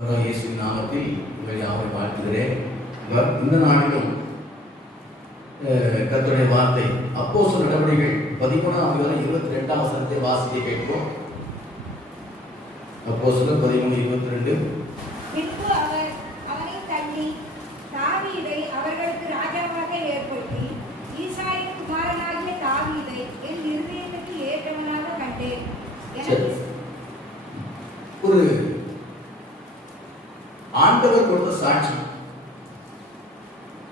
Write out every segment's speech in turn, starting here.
இயேசுவின் நாமத்தில் உங்களை யாவரை வாழ்த்துகிறேன். இந்த நாளிலும் கர்த்தருடைய வார்த்தை அப்போஸ்தலர் நடவடிக்கைகள் 13:22 வசனத்தை வாசிக்க கேட்போம். அப்போஸ்தலர் 13:22. பின்பு அவர் அவனை தள்ளி தாவீதை அவர்களுக்கு ராஜாவாக ஏற்படுத்தி, ஈசாயின் குமாரனாகிய தாவீதை என் இருதயத்துக்கு ஏற்றவனாக கண்டேன். ஒரு ஆண்டவர் கொடுத்த சாட்சி,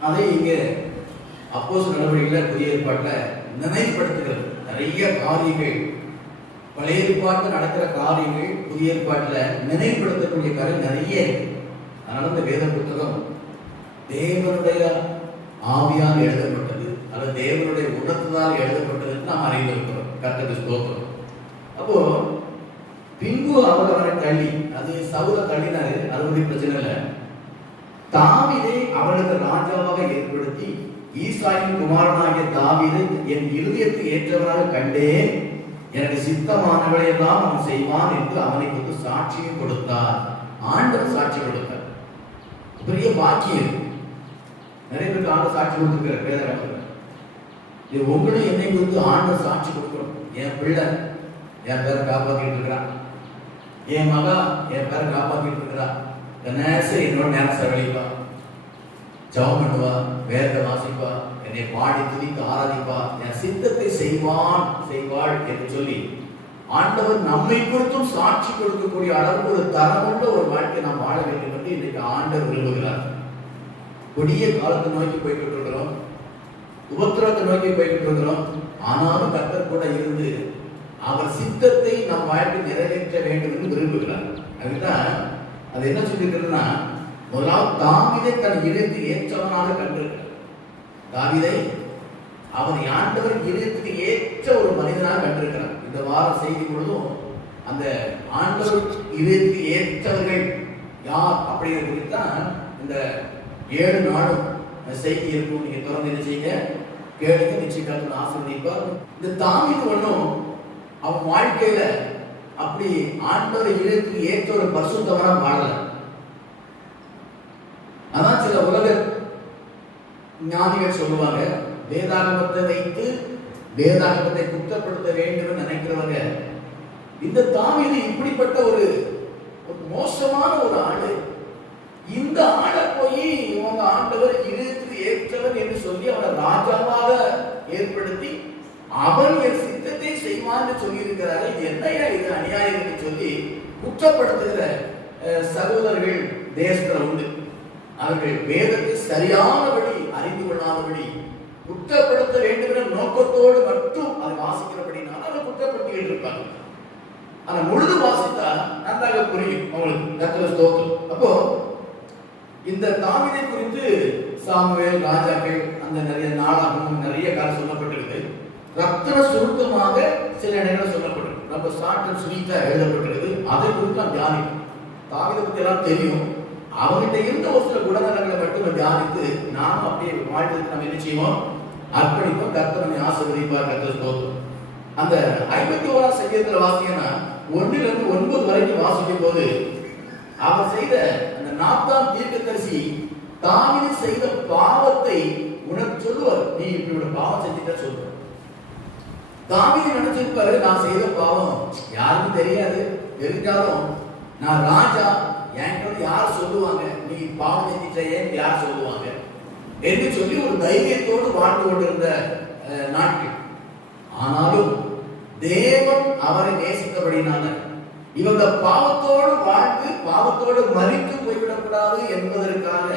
அதை இங்க அப்போஸ்தலர் நடவடிக்கையில் புதிய ஏற்பாட்டில் நினைவுபடுத்துகிறது. நிறைய காரியங்கள், பழைய ஏற்பாட்டில் நடக்கிற காரியங்கள் புதிய ஏற்பாட்டில் நினைவுபடுத்தக்கூடிய காரியம் நிறைய இருக்கு. அதனால இந்த வேத புத்தகம் தேவனுடைய ஆவியால் எழுதப்பட்டது அல்லது தேவனுடைய உணர்த்ததால் எழுதப்பட்டதுன்னு நாம் அறிந்திருக்கிறோம். கர்த்தருக்கு ஸ்தோத்திரம். அப்போ பின்பு அவர் அவரை தள்ளி, அது சவுல தள்ளினாரு, அது ஒரு பிரச்சனை இல்லை. தாவீதை அவளுக்கு ராஜாவாக ஏற்படுத்தி, ஈசாயின் குமாரனாகிய தாவீதை என் இருதயத்துக்கு ஏற்றவராக கண்டேன், எனக்கு சித்தமானவளை எல்லாம் அவன் செய்வான் என்று அவனை கொண்டு சாட்சியை கொடுத்தார். ஆண்டவர் சாட்சி கொடுத்தார். பெரிய பாக்கியம். நிறைய பேருக்கு ஆண்டு சாட்சி கொடுத்துருக்கிற பேதராக இது உங்களும் என்னை குறித்து ஆண்டவர் சாட்சி கொடுக்கணும். என் பிள்ளை என் பேரை காப்பாற்றிட்டு இருக்கிறான், என் மகா என் பேரை காப்பாற்றிட்டு இருக்கிறா, நேசம் என்னோட நேரம் செலவழிப்பா, ஜெபம் பண்ணுவா, வேதத்தை வாசிப்பா, என்னை பாடி துதித்து ஆராதிப்பா, என் சித்தத்தை செய்வாள் என்று சொல்லி ஆண்டவர் நம்மை குறித்தும் சாட்சி கொடுக்கக்கூடிய அளவுக்கு ஒரு தரமுள்ள ஒரு வாழ்க்கை நாம் வாழ வேண்டும் என்று இன்னைக்கு ஆண்டவர் விரும்புகிறார். கொடிய காலத்தை நோக்கி போய்கிட்டு இருக்கிறோம், உபத்திரத்தை நோக்கி போய்கிட்டு இருக்கிறோம். ஆனாலும் கர்த்தர் கூட இருந்து அவர் சித்தத்தை நம் வாழ்க்கை நிறைவேற்ற வேண்டும் என்று விரும்புகிறார். அதுதான் அது என்ன சொல்லிருக்கிறதுனா, முதலாவது தாவீதை தன் இதயத்துக்கு ஏற்றவனாக கண்டிருக்கிறார். தாவீதை அவன் ஆண்டவர் இதயத்துக்கு ஏற்ற ஒரு மனிதனாக கண்டிருக்கிறார். இந்த வார செய்தி முழுதும் அந்த ஆண்டவர் இதயத்துக்கு ஏற்றவர்கள் யார் அப்படிங்கிறது குறித்தான் இந்த 7 நாளும் செய்தி இருக்கும். நீங்க தொடர்ந்து என்ன செய்யுங்க, கேளுங்க, நிச்சயமாக ஆசீர்வதிப்பார். இந்த தாவீது ஒன்றும் அவன் வாழ்க்கையில அப்படி ஆண்டவரை இதயத்துக்கு ஏற்ற ஒரு பரிசுத்தவனா வாழல. அதான் சில உலக ஞானிகள் சொல்லுவாங்க, வேதாகமத்தை வைத்து வேதாகமத்தை குற்றப்படுத்த வேண்டும் நினைக்கிறவங்க. இந்த தாவீது இப்படிப்பட்ட ஒரு மோசமான ஒரு ஆளு. இந்த ஆளை போய் இவங்க ஆண்டவர் இதயத்துக்கு ஏற்றவர் என்று சொல்லி அவனை ராஜாவாக ஏற்படுத்தி அவன் என் சித்தத்தை செய்வான்னு சொல்லி இருக்கிறாரு. என்னையா இது அநியாயம் என்று சொல்லி குற்றப்படுத்துகிற சகோதரர்கள் தேசத்துல உண்டு. அவர்கள் வேதத்தை சரியானபடி அறிந்து கொள்ளாதபடி குற்றப்படுத்த வேண்டும் என்ற நோக்கத்தோடு மட்டும் அதை வாசிக்கிறபடினால அதை குற்றப்படுத்திக்கிட்டு இருப்பாங்க. ஆனா முழுது வாசித்தா நன்றாக புரியும் அவங்களுக்கு. கர்த்தருக்கு ஸ்தோத்திரம். அப்போ இந்த தாவீதை குறித்து சாமுவேல், ராஜாக்கள், அந்த நிறைய நாளாகவும் நிறைய காலம் சொல்லப்பட்டிருக்கு. ரத்தன சுருக்கமாக சில இடங்கள் சொல்லப்பட்டிருக்கு. ரொம்ப ஷார்ட் அண்ட் ஸ்வீட்டா எழுதப்பட்டிருக்கு. அதை குறித்து நாம் தியானிக்கும். தாவீதை பத்தி எல்லாம் தெரியும். அவங்ககிட்ட இருந்த ஒரு சில குணநலங்களை மட்டும் தியானித்து நாம் அப்படியே வாழ்க்கைக்கு நம்ம என்ன செய்வோம், அர்ப்பணிப்போம். கர்த்தர் நம்மை ஆசீர்வதிப்பார். கர்த்தருக்கு ஸ்தோத்திரம். அந்த 51ஆம் சங்கீதத்துல வாசிங்கன்னா 1 முதல் 9 வரைக்கும் வாசிக்கும் போது அவர் செய்த அந்த நாத்தாம் தீர்க்கதரிசி தாவீது செய்த பாவத்தை உனக்கு சொல்லுவார். நீ இப்படி பாவம் செஞ்சுட்ட சொல்லுவார். தாவீது நினைச்சிருப்பாரு, நான் செய்த பாவம் யாருக்கும் தெரியாது, தெரிஞ்சாலும் நான் ராஜா, என்கிட்ட யார் சொல்லுவாங்க நீ பாவம் செஞ்சிட்டேன்னு யார் சொல்லுவாங்க என்று சொல்லி ஒரு தைரியத்தோடு வாழ்ந்து கொண்டிருந்த நாட்கள். ஆனாலும் தேவன் அவரை நேசித்தபடினால இவங்க பாவத்தோடு வாழ்ந்து பாவத்தோடு மறித்து போய்விடக்கூடாது என்பதற்காக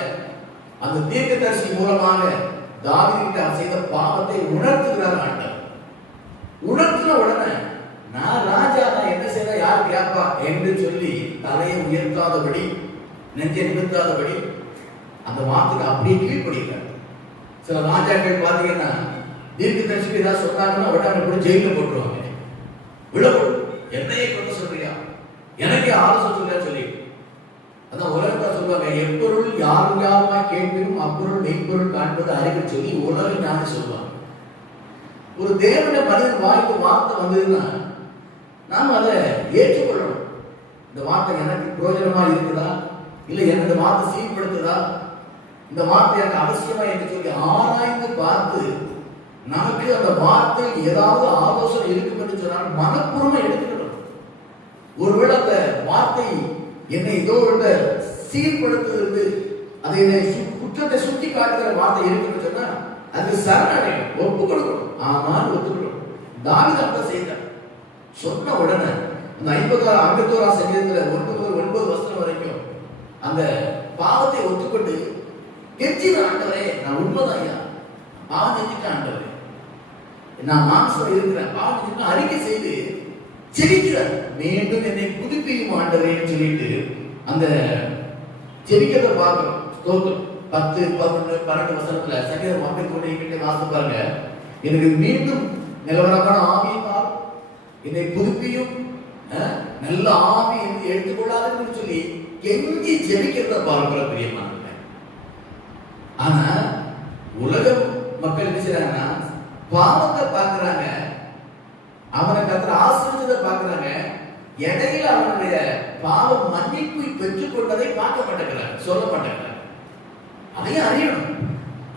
அந்த தீர்க்கதரிசி மூலமாக தாவீது செய்த பாவத்தை உணர்த்துகிறார் ஆண்டவர். உணர்த்தின உடனே நான் ராஜா, நான் என்ன செய்ய யார் கேட்பா என்று சொல்லி தலையை உயர்த்தாதபடி, நெஞ்சை நிமிர்த்தாதபடி அந்த வார்த்தைக்கு அப்படியே கீழ்படுகிறார். சில ராஜாக்கள் பார்த்தீங்கன்னா தீர்க்கதரிசிக்கு ஏதாவது சொன்னாங்கன்னா உடனே கூட ஜெயில போட்டுருவாங்க. விழப்படும், என்னையே கொண்டு சொல்றியா, எனக்கே ஆலோசனை சொல்லியா சொல்லி. அதான் உலகத்தை சொல்லுவாங்க, எப்பொருள் யாரும் யாருமா கேட்பினும் அப்பொருள் மெய்ப்பொருள் காண்பது அறிவு சொல்லி உலக ஞானி சொல்லுவாங்க. ஒரு தேவனுடைய மனிதன் வாய்க்கு வார்த்தை வந்ததுன்னா நாம் அதை ஏற்றுக்கொள்ளணும். இந்த வார்த்தை எனக்கு பிரயோஜனமா இருக்குதா, இல்லை எனக்கு இந்த வார்த்தை சீர்படுத்துதா, இந்த வார்த்தை எனக்கு அவசியமா என்று சொல்லி ஆராய்ந்து பார்த்து நமக்கு அந்த வார்த்தை ஏதாவது ஆலோசனை இருக்கும் என்று சொன்னால் மனப்பூர்வமா எடுத்துக்கணும். ஒருவேளை அந்த வார்த்தை என்னை இதோ சீர்படுத்துகிறது, அதை என்னை குற்றத்தை சுட்டி காட்டுகிற வார்த்தை இருக்குன்னு சொன்னா அது சரணடையும், ஒப்பு கொடுக்கணும். ஆமான்னு ஒத்துக்கணும். தாவீது அப்ப செய்தார். சொன்ன உடனே அந்த 51ஆம் சங்கீதத்துல 1-9 வசனம் வரைக்கும் அந்த பாவத்தை ஒத்துக்கொண்டு கெஞ்சின, ஆண்டவரே நான் உண்மைதான் ஐயா, பாவம் செஞ்சுட்டேன் ஆண்டவரே, நான் மாம்சம் இருக்கிறேன், பாவம் செஞ்சுட்டு அறிக்கை செய்து ஜெபிக்கிறார். மீண்டும் என்னை புதுப்பியும் ஆண்டவரேன்னு சொல்லிட்டு அந்த ஜெபிக்கிறத பார்க்கணும். ஸ்தோத்திரம். 10, 11, 12 வசனத்துல சங்கீதம் 51 வாசித்து பாருங்க. எனக்கு மீண்டும் நிலவரமான ஆவியினால் என்னை புதுப்பியும், நல்ல ஆவி என்று எடுத்துக்கொள்ளாதுன்னு சொல்லி கெஞ்சி ஜெபிக்கிறத பார்க்கிற பிரியமானவர்களே. ஆனா உலக மக்கள் என்ன செய்றாங்கன்னா, பாவத்தை பார்க்கிறாங்க, அவனை கர்த்தர் ஆசீர்வதித்ததை பார்க்கிறாங்க, இடையில அவனுடைய பாவ மன்னிப்பு பெற்றுக் கொண்டதை பார்க்க மாட்டேங்கிறாங்க, சொல்ல மாட்டேங்கிறாங்க. அதையும் அறியணும்.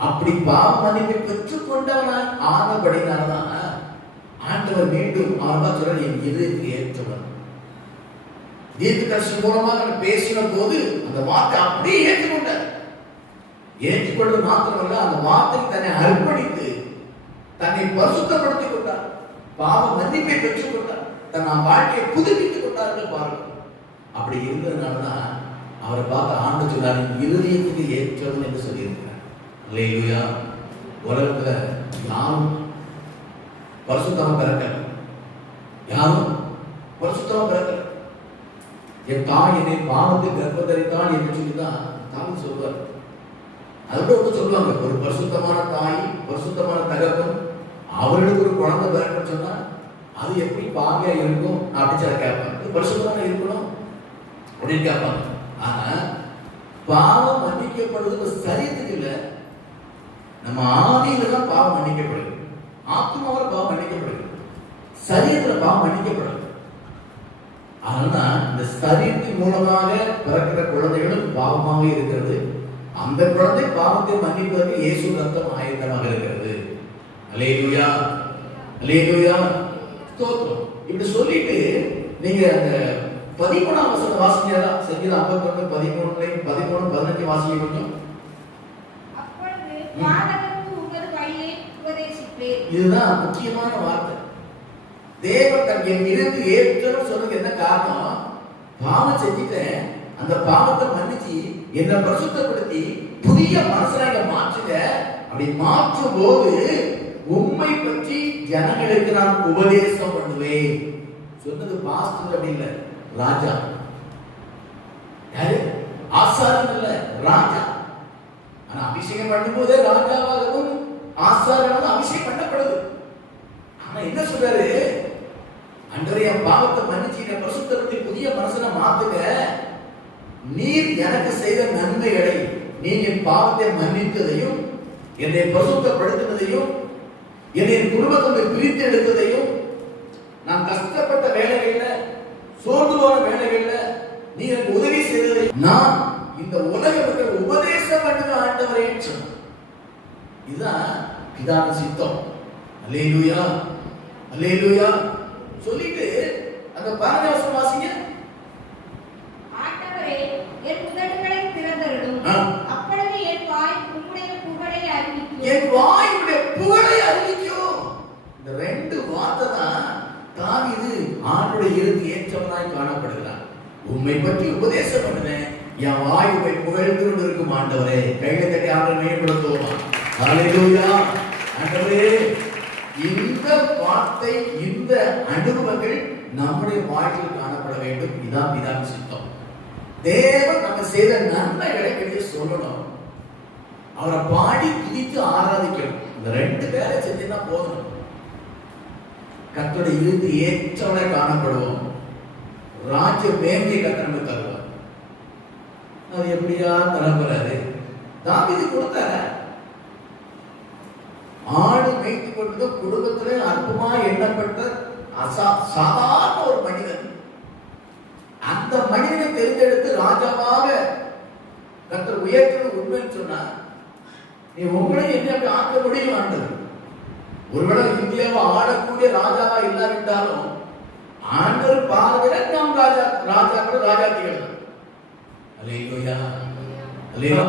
அப்படி பாவ மன்னிப்பை பெற்றுக் கொண்டவனாய் ஆனபடினால்தான் ஆண்டவர் மீண்டும் அவன் சொல்ற என் இதயத்துக்கு ஏற்றவன். தீர்க்கதரிசி மூலமாக பேசின போது அந்த வார்த்தை அப்படியே ஏற்றுக்கொண்டார். ஏற்றுக்கொண்டது மாத்திரமல்ல, அந்த வார்த்தை தன்னை அர்ப்பணித்து தன்னை பரிசுத்தப்படுத்திக் கொண்டார், பாவ மன்னிப்பை பெற்றுக் கொண்டார், தன் வாழ்க்கையை புதுப்பித்துக் கொண்டார்கள் பாருங்கள். அப்படி இருந்ததுனாலதான் அவரை பார்த்து ஆண்டு சொன்னார், இருதயத்துக்கு ஏற்றவன் என்று சொல்லியிருக்கிறார். அல்லேலூயா. உலகத்துல யாரும் பரிசுத்தமா பிறக்கல, யாரும் பரிசுத்தமா பிறக்கல. என் தாய் என்னை பாவத்தில் கர்ப்பதரித்தான் என்று சொல்லிதான் தாய் சொல்வார். அதோட ஒன்று சொல்லுவாங்க, ஒரு பரிசுத்தமான தாய், பரிசுத்தமான தகப்பன், அவர்களுக்கு ஒரு குழந்தை பிறக்கன்னு சொன்னா அது எப்படி பாவியா இருக்கும் அப்படின்னு சொல்லி கேட்பாங்க. பரிசுத்தமா இருக்கணும் அப்படின்னு கேட்பாங்க. ஆனா பாவம் மன்னிக்கப்படுவது சரீரத்துக்கு இல்ல, நம்ம ஆவியில தான் பாவம் மன்னிக்கப்படுது. ஆத்மாவில் பாவம் மன்னிக்கப்படுது, சரீரத்துல பாவம் மன்னிக்கப்படுது. அதனால இந்த சரீரத்தின் மூலமாக பிறக்கிற குழந்தைகளும் பாவமாக இருக்கிறது. அந்த குழந்தை பாவத்தை மன்னிப்பதற்கு இயேசு ரத்தம் ஆயத்தமாக இருக்கிறது. அல்லேலூயா, அல்லேலூயா, ஸ்தோத்திரம். இப்படி சொல்லிட்டு நீங்க அந்த 13ஆம் வசனம் வாசிக்கிறதா? சங்கீதம் 51, 13, 15 வாசிக்க கொஞ்சம். அப்பொழுது பாதகருக்கு உமது வழியை உபதேசிப்பேன். இதுதான் முக்கியமான வார்த்தை. தேவன் தன் என் இருந்து ஏற்றணும் சொன்னது என்ன காரணம்? பாவம் செஞ்சுட்டேன், அந்த பாவத்தை மன்னிச்சு என்னை பரிசுத்தப்படுத்தி புதிய மனசனாக மாற்றுங்க. அப்படி மாற்றும் போது உம்மை பற்றி ஜனங்களுக்கு நான் உபதேசம் பண்ணுவேன். சொன்னது பாஸ்டர் அப்படி இல்ல, ராஜா. யாரு? ஆசாரியன் இல்ல, ராஜா. ஆனா அபிஷேகம் பண்ணும் போதே ராஜாவாகவும் ஆசாரியனாகவும் அபிஷேகம் பண்ணப்படுது. ஆனா என்ன சொல்றாரு? அன்றைய பாவத்தை மன்னிச்சு என்னை பரிசுத்தப்படுத்தி புதிய மனசனை மாத்துங்க. நீர் எனக்கு செய்த நன்மைகளை, நீ என் பாவத்தை மன்னித்ததையும், என்னை பரிசுத்தப்படுத்தினதையும், என்னை குடும்பத்தை பிரித்து எடுத்ததையும், நான் கஷ்டப்பட்ட வேலைகள்ல, சோர்ந்து போன வேலைகள்ல நீ எனக்கு உதவி செய்ததை நான் இந்த உலகத்துக்கு உபதேசம் பண்ணுங்க ஆண்டவரே சொன்ன. இதுதான் பிதாவின் சித்தம். அல்லேலூயா, அல்லேலூயா சொல்லிட்டு அந்த 12 வசனம் வாசிங்க. ஆண்டவரே என் உதடுகளை திறந்தருளும், அப்பொழுது என் வாய் உம்முடைய புகழை அறிவிக்கும். என் வாயுடைய புகழை அறிவிக்கும். இந்த ரெண்டு வார்த்தை தான் தாவீது ஆண்டுடைய இருந்து ஏற்றவனாய் காணப்படுகிறார். உம்மை பற்றி உபதேசம் பண்ணுவேன், என் வாயுவை புகழ்ந்து கொண்டு இருக்கும் ஆண்டவரே. கையை தட்டி ஆண்டவரை மேம்படுத்துவோம். ஹல்லேலூயா. ஆண்டவரே, இந்த வார்த்தை, இந்த அனுபவங்கள் நம்முடைய வாழ்க்கையில் காணப்பட வேண்டும். இதான் பிதாவின் சித்தம். தேவன் நம்ம செய்த நன்மைகளை வெளியே சொல்லணும், அவரை பாடி துதித்து ஆராதிக்கணும். இந்த ரெண்டு பேரை செஞ்சா போதும். கர்த்தருடைய இருந்து ஏற்றவனை காணப்படுவோம். ராஜ்ய மேன்மை கர்த்தர் தருவார். அது எப்படியா தரப்போறாரு? தாவீது கொடுத்தார. ஆடு மேய்த்து கொண்டு குடும்பத்திலே அற்புதமா எண்ணப்பட்ட சாதாரண ஒரு மனிதன். அந்த மனிதனை தேர்ந்தெடுத்து ராஜாவாக உயர்த்தது உண்மைன்னு சொன்னா நீ உங்களை என்ன அப்படி ஆக்க முடியும் ஆண்டவர். ஒருவேளை இந்தியாவை ஆளக்கூடிய ராஜாவா இல்லாவிட்டாலும் ஆண்டவர் பார்வையில நாம் ராஜாக்கள் ராஜாத்திகள். அல்லேலூயா அல்லேலூயா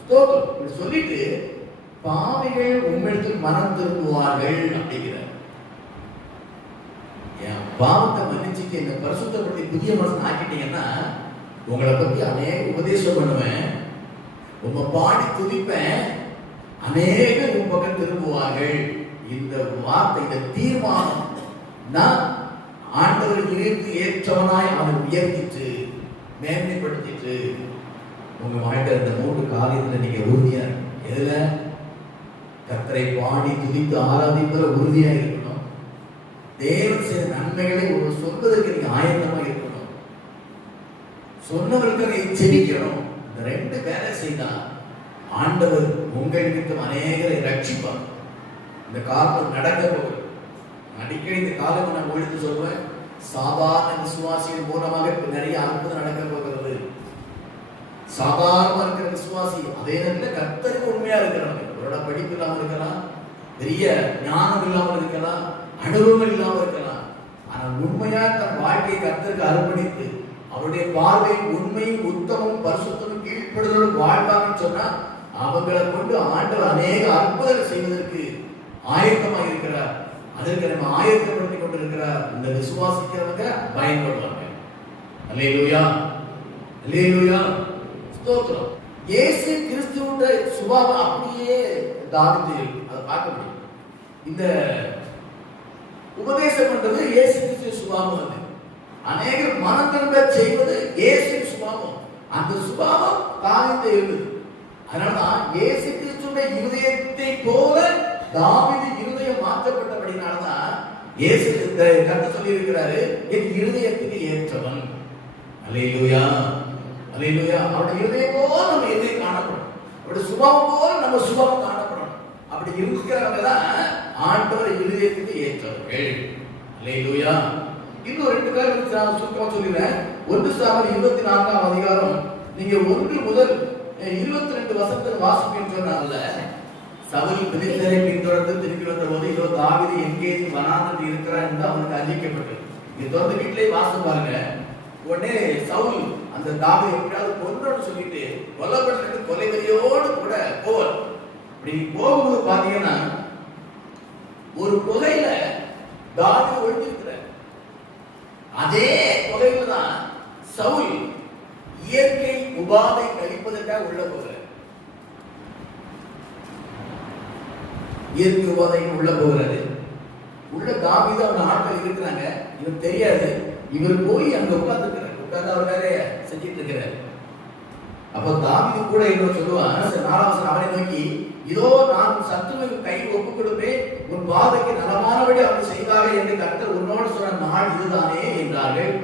ஸ்தோத்திரம். சொல்லிட்டு பாவிகள் உங்களிடத்தில் மனம் திரும்புவார்கள் அப்படிங்கிறார். என் பாவத்தை மன்னிச்சுட்டு என்ன பரிசுத்தப்படுத்தி புதிய மனுஷன் ஆக்கிட்டீங்கன்னா உங்களை பத்தி அநேக உபதேசம் பண்ணுவேன், உங்க பாடி துதிப்பேன், அநேக உன் பக்கம் திரும்புவார்கள். இந்த வார்த்தை, இந்த தீர்மானம் நான் ஆண்டவர் இணைத்து ஏற்றவனாய் அவனை உயர்த்திட்டு மேன்மைப்படுத்திட்டு உங்க வாழ்க்கை இந்த 3 காரியத்துல நீங்க உறுதியா இருக்கணும். எதுல? கர்த்தரை பாடி துதித்து ஆராதிப்பதில் உறுதியா இருக்கணும். தேவன் செய்த நன்மைகளை ஒரு சொல்வதற்கு நீங்க ஆயத்தமா இருக்கணும். சொன்னவர்களுக்கு அதை செபிக்கணும். இந்த 2 வேலை செய்தா ஆண்டவர் உங்கள் நிமித்தம் அநேகரை ரட்சிப்பார். இந்த காலம் நடக்க போகுது. அடிக்கடி இந்த காலம் நான் ஒழித்து சொல்வேன், சாதாரண விசுவாசியின் மூலமாக நிறைய அற்புதம் நடக்க போகிறது. சாதாரணமா இருக்கிற விசுவாசி அதே நேரத்தில் கர்த்தருக்கு உண்மையா இருக்கிறாங்க. அவரோட படிப்பு இல்லாமல் இருக்கலாம், பெரிய ஞானம் இல்லாமல் இருக்கலாம், அனுபவம் இல்லாமல் இருக்கலாம். ஆனால் உண்மையா தன் வாழ்க்கையை கர்த்தருக்கு அர்ப்பணித்து அவருடைய பார்வை உண்மையும் உத்தமும் பரிசுத்தமும் கீழ்ப்படுதலும் வாழ்வாங்கன்னு சொன்னா அவங்களை கொண்டு ஆண்டவர் அநேக அற்புதங்கள் செய்வதற்கு ஆயத்தமாக இருக்கிறார். அதற்கு நம்ம ஆயத்தப்படுத்திக் கொண்டிருக்கிறார். இந்த விசுவாசிக்கிறவங்க பயன்படுவாங்க. அல்லேலூயா அல்லேலூயா ஸ்தோத்திரம். இயேசு கிறிஸ்துவோட சுபாவம் அப்படியே தாவிது அதை பார்க்க முடியும். இந்த உபதேசம் பண்றது இயேசு கிறிஸ்து சுபாவம். அது அநேக மனம் திரும்ப செய்வது இயேசு சுபாவம். அந்த சுபாவம் தாவிது இருந்தது. அதனாலதான் இயேசு கிறிஸ்துடைய இருதயத்தை போல தாவீது இருதயம் மாற்றப்பட்டபடினால்தான் இயேசு கர்த்தர் சொல்லி இருக்கிறாரு, என் இருதயத்துக்கு ஏற்றவன். அல்லேலூயா அல்லேலூயா. அவருடைய இருதயம் போல நம்ம இருதயம் காணப்படும், அவருடைய சுபாவம் போல நம்ம சுபாவம் காணப்படும். அப்படி இருக்கிறவங்க தான் ஆண்டவர் இருதயத்துக்கு ஏற்றவர்கள். அல்லேலூயா. இன்னும் 2 காரியம் நான் சுத்தமா சொல்லிடுறேன். 1 சாமுவேல் 24ஆம் அதிகாரம் நீங்க 1 முதல் 22 வசனத்தை வாசிப்பீங்கன்னு சொன்னால, சவுல் பிலிஸ்தரை பின்தொடர்ந்து திரும்பி வந்த போது இதோ தாவீது எங்கே வனாந்தரத்தில் இருக்கிறார் என்று அவனுக்கு அறிவிக்கப்பட்டது. இது தொடர்ந்து வீட்டிலே வாசம் பாருங்க. உடனே சவுல் அந்த தாவீதை எப்படியாவது கொன்றோன்னு சொல்லிட்டு கொல்லப்பட்டு கொலைவெறியோடு கூட போவார். அப்படி போகும்போது பாத்தீங்கன்னா ஒரு குகையில தாவீது ஒளிஞ்சிருக்கிறார். அதே குகையில தான் சவுல் இயற்கை உபாதை கழிப்பதற்காக உள்ள போகிறார். இயற்கை உபாதைகள் உள்ள போகிறாரு. உள்ள தாவீது அவங்க ஆட்கள் இருக்கிறாங்க, இவர் தெரியாது. இவர் போய் அங்க உட்கார்ந்து அவர் வேலைய செஞ்சிட்டு இருக்கிறார். அப்ப தாவீது கூட என்ன சொல்லுவான், 4ஆம் வசனம் அவரை நோக்கி, இதோ நான் சத்துருவின் கையில் ஒப்புக் கொடுப்பேன், உன் பாதைக்கு நலமானபடி அவர் செய்தார்கள் என்று கர்த்தர் உன்னோடு சொன்ன நாள் இதுதானே என்றார்கள்.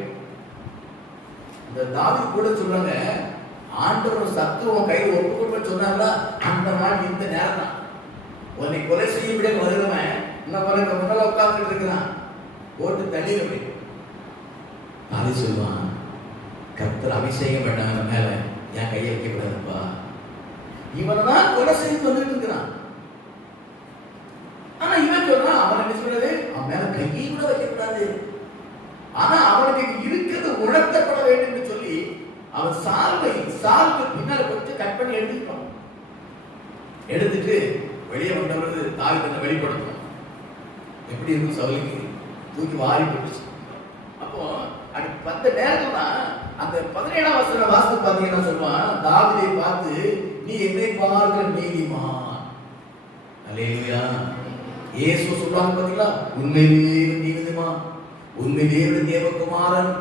இந்த தாவீது கூட சொல்றாங்க, ஆண்டவர் சத்துருவன் கையில் ஒப்புக் கொடுப்பேன்னு சொன்னாங்களா, அந்த நாள் இந்த நேரம் தான். உன்னை கொலை செய்ய விட வருகிறவன் இன்னும் முன்னால உட்கார்ந்துட்டு இருக்கிறான், போட்டு தள்ளிடுமே. அதை சொல்லுவான், கர்த்தர் அபிஷேகம் பண்ணவன் மேல என் கையை வைக்க கூடாதுப்பா. இவனை தான் கொலை செய்து வந்துட்டு இருக்கிறான். ஆனா இவன் சொல்றான், அவன் என்ன சொல்றது, அவன் மேல கையை கூட வைக்க கூடாது. ஆனா அவனுக்கு இருக்கிறது உணர்த்தப்பட வேண்டும் என்று சொல்லி அவன் சால்வை பின்னால கொஞ்சம் கட் பண்ணி எடுத்துக்கிட்டான். எடுத்துட்டு வெளியே வந்தவருக்கு தாவீது வெளிப்படுத்தும். எப்படி இருக்கும் சவுலுக்கு, தூக்கி வாரி போட்டுச்சு. அப்போ அந்த நேரத்துல அந்த 17ஆம் வசனம் வாசித்து பாத்தீங்கன்னா சொல்லுவான், தாவீதை பார்த்து நீ என்னை பார்க்கிற நீதிமான். அல்லேலூயா. இயேசு சொல்றாங்க பாத்தீங்களா, உண்மையிலேயே நீதிமான், உண்மையிலேயே தேவகுமாரன்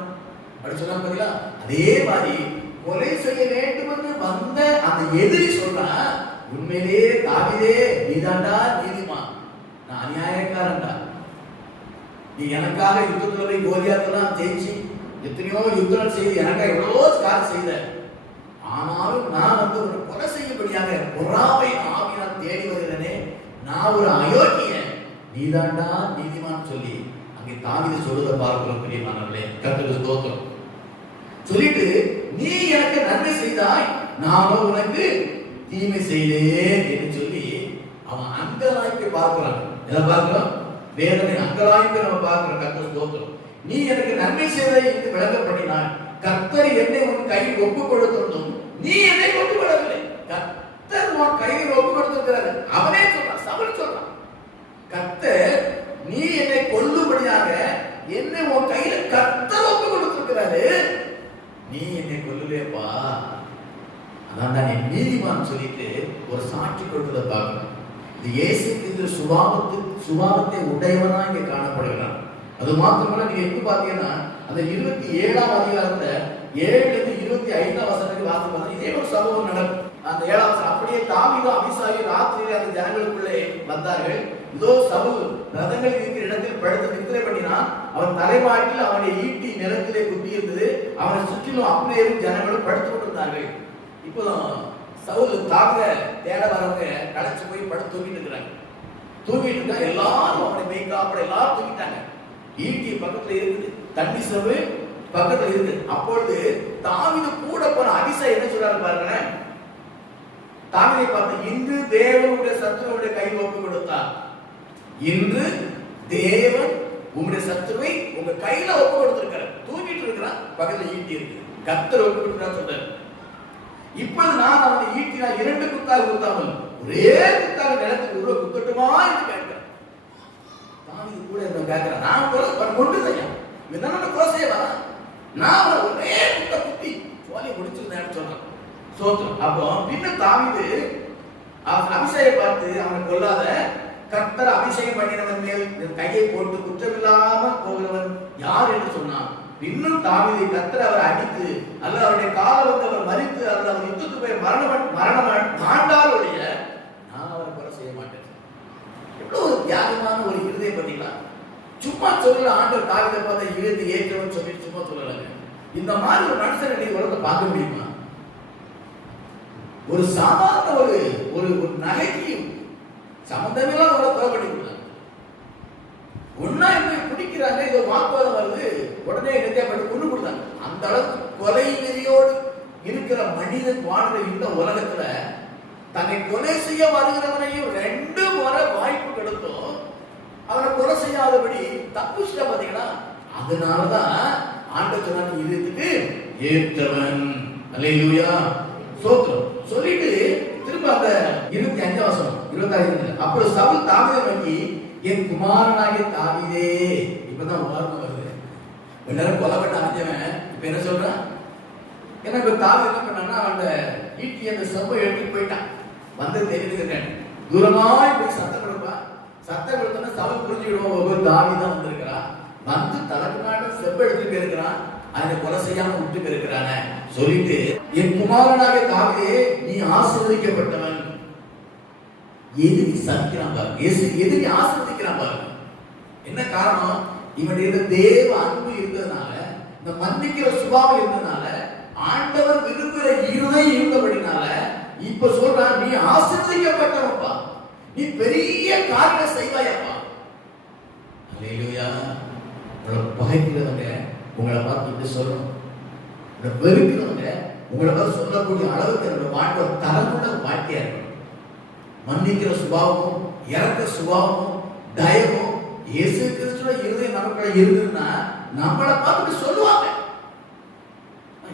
அப்படி சொன்னாங்க பாத்தீங்களா. அதே மாதிரி கொலை செய்ய வேண்டும் என்று வந்த அந்த எதிரி சொல்றான், உண்மையிலேயே தாவீதே நீதாண்டா நீதிமான், நான் அநியாயக்காரன்டா. நீ எனக்காக யுத்தத்துல போய் கோலியாத்தெல்லாம் ஜெயிச்சு எத்தனையோ யுத்தங்கள் செய்து எனக்காக எவ்வளவோ காரியம் செய்த. ஆனாலும் நான் ஒரு கொலை செய்யும்படியாக பொறாமை ஆவியால் தேடி வருகிறேனே, நான் ஒரு அயோக்கியன், நீதாண்டா நீதிமான் சொல்லி அங்கே தாவீது சொல்லுவதை பார்க்கிறோம். பிரியமானவர்களே, கர்த்தருக்கு ஸ்தோத்திரம். சொல்லிட்டு நீ எனக்கு நன்மை செய்தாய், நானும் உனக்கு தீமை செய்தேன் என்று சொல்லி அவன் அங்கலாய்ப்பை பார்க்கிறான். எதை பார்க்கிறோம்? வேதனை அங்கலாய்ப்பை நம்ம பார்க்கிறோம். கர்த்தர் ஸ்தோத்திரம். நீ எனக்கு நன்மை செய்ததை என்று விளங்கப்படினான். கர்த்தர் என்னை உன் கையில் ஒப்பு கொடுத்திருந்தும் நீ என்னை ஒப்பு கொடுக்கவில்லை. கர்த்தர் உன் கையில் ஒப்பு கொடுத்திருக்கிறார். அவனே சொல்றான், சவுல் சொல்றான், கர்த்தர் நீ என்னை கொல்லும்படியாக என்னை உன் கையில கர்த்தர் ஒப்பு கொடுத்திருக்கிறாரு, நீ என்னை கொல்லுவேப்பா. அதான் தான் என் நீதிமான் சொல்லிட்டு ஒரு சாட்சி கொடுத்ததை பார்க்கணும். இது இயேசு கிறிஸ்து சுபாவத்தை உடையவனா இங்க காணப்படுகிறான். அது மாத்திரமல்ல, நீங்க எப்படி பாத்தீங்கன்னா அந்த 27ஆம் அதிகாரத்துல 7 to 25 வசனத்துக்கு வாசிப்பாங்க. இதே ஒரு சம்பவம் நடக்கும். அந்த 7ஆம் வசனம், அப்படியே தாவீதும் அபிசாயும் ராத்திரியிலே அந்த ஜனங்களுக்குள்ளே வந்தார்கள். இதோ சவுல் ரதங்கள் இருக்கிற இடத்தில் படுத்து நித்திரை பண்ணினான். அவன் தலைமாட்டில் அவனுடைய ஈட்டி நிலத்திலே குத்தி இருந்தது. அவனை சுற்றிலும் அப்னேரும் ஜனங்களும் படுத்து கொண்டிருந்தார்கள். இப்போ சவுல் தாங்க தேட வரவங்க களைச்சு போய் படுத்து தூங்கிட்டு இருக்கிறாங்க. தூங்கிட்டு இருக்கா, எல்லாரும் அவனை மேய்க்காப்பட எல்லாரும் தூங்கிட்டாங்க. ஈட்டி பக்கத்துல இருக்குது, தண்ணி சவு பக்கத்துல இருக்கு. அப்பொழுது தாவீது கூட போன அபிஷாய் என்ன சொல்றாரு பாருங்க. தாவீதை பார்த்து, இன்று தேவனுடைய சத்துருவுடைய கையில் ஒப்பு கொடுத்தார். இன்று தேவன் உங்களுடைய சத்துருவை உங்க கையில ஒப்பு கொடுத்திருக்காரு. தூங்கிட்டு இருக்கிறான், பக்கத்துல ஈட்டி இருக்கு, கர்த்தர் ஒப்பு கொடுக்கிறார் சொல்றாரு. இப்பொழுது நான் அவனை ஈட்டினால் 2 குத்தாக குத்தாமல் ஒரே குத்தாக நிலத்தில் உருவ குத்தட்டுமா என்று கேட்கிறேன். தாவீது கூட என்ன கேட்கிறேன், நான் கொண்டு செய்யும் கொலை செய்ய வரேன், நான் ஒரே குத்த குத்தி சோலையை முடிச்சிருந்தேன் சொன்னான். சோத்திரம். அப்போ பின்ன தாவீது அபிஷேகம் பார்த்து அவனை கொல்லாத, கர்த்தர் அபிஷேகம் பண்ணினவன் மேல் கையை போட்டு குற்றமில்லாம போகிறவன் யார் என்று சொன்னான். இன்னும் தாவீதை கர்த்தர் அவர் அடித்து அல்ல அவருடைய காலை வந்து அவர் மரித்து அல்ல அவர் யுத்தத்துக்கு போய் மரணம் மாண்டால் ஒழிய நான் அவரை கொலை செய்ய மாட்டேன். எவ்வளவு ஒரு தியாகமான ஒரு இருதயம் பார்த்தீங்களா? சும்மா சொல்லல, ஆண்டவர் தாவீதை பார்த்த இருதயத்தை ஏற்றவன் சொல்லிட்டு சும்மா சொல்லலைங்க. இந்த மாதிரி ஒரு மனுஷனை நீங்க உலகத்தை பார்க்க முடியுமா? ஒரு சாதாரண ஒரு ஒரு நகைக்கும் சம்பந்தமெல்லாம் அவரை கொலை பண்ணிக்கலாம். ஒன்னா என்ன பிடிக்கிறாங்க, இது வாக்குவாதம் வருது, உடனே நித்தியப்பட்டு கொண்டு கொடுத்தாங்க. அந்த அளவுக்கு கொலை நெறியோடு இருக்கிற மனிதன் வாழ்ற இந்த உலகத்துல தன்னை கொலை செய்ய வருகிறவனையும் 2 முறை வாய்ப்பு கொடுத்தோம், அவனை கொலை செய்யாதபடி தப்புச்சிட்டா பாத்தீங்கன்னா. அதனாலதான் ஆண்டவர் சொன்ன இதயத்துக்கு ஏற்றவன். அல்லேலூயா, சோத்திரம். சொல்லிட்டு திரும்ப அந்த 25 வசனம் 26, அப்புறம் சவுல் தாவீதை நோக்கி, என் குமாரனாகிய தாவீதே. இப்பதான் உதாரணம் வருது. எல்லாரும் கொலை பண்ண அறிஞ்சவன் இப்ப என்ன சொல்றான்? எனக்கு தாவீது என்ன பண்ணான்னா, அந்த ஈட்டி அந்த செம்பை எடுத்துட்டு போயிட்டான். வந்து தெரிஞ்சுக்கிறேன், தூரமாய் போய் சத்தம் கொடுப்பான். சத்தம் கொடுத்தோன்னா சவுல் புரிஞ்சுக்கிடுவோம், ஒவ்வொரு தாவீதான் வந்திருக்கிறான். வந்து தனக்கு நாட்டம் செம்பை எடுத்துட்டு இருக்கிறான், அதை கொலை செய்யாம விட்டு இருக்கிறான சொல்லிட்டு, என் குமாரனாகிய தாவீதே நீ ஆசீர்வதிக்கப்பட்டவன். எதிரி சந்திக்கிறான் பாருங்க, எதிரி ஆசீர்வதிக்கிறான் பாருங்க. என்ன காரணம்? இவனுடைய தேவ அன்பு இருந்ததுனால, இந்த மன்னிக்கிற சுபாவம் இருந்ததுனால, ஆண்டவர் விரும்புகிற இருதயம் இருந்தபடினால இப்ப சொல்றான், நீ ஆசீர்வதிக்கப்பட்டவப்பா, நீ பெரிய காரியம் செய்வாயப்பா. அல்லேலூயா. உங்களை பகைக்கிறவங்க உங்களை பார்த்து இப்படி சொல்லணும், உங்களை வெறுக்கிறவங்க உங்களை பார்த்து சொல்லக்கூடிய அளவுக்கு என்னோட வாழ்க்கை தரமுள்ள வாழ்க்கையா இருக்கணும். மன்னிக்கிற சுபாவமும் இறக்க சுபாவமும் தயவும் இயேசு கிறிஸ்துவோட இருதயம் நமக்குள்ள இருந்ததுன்னா நம்மளை பார்த்துட்டு சொல்லுவாங்க,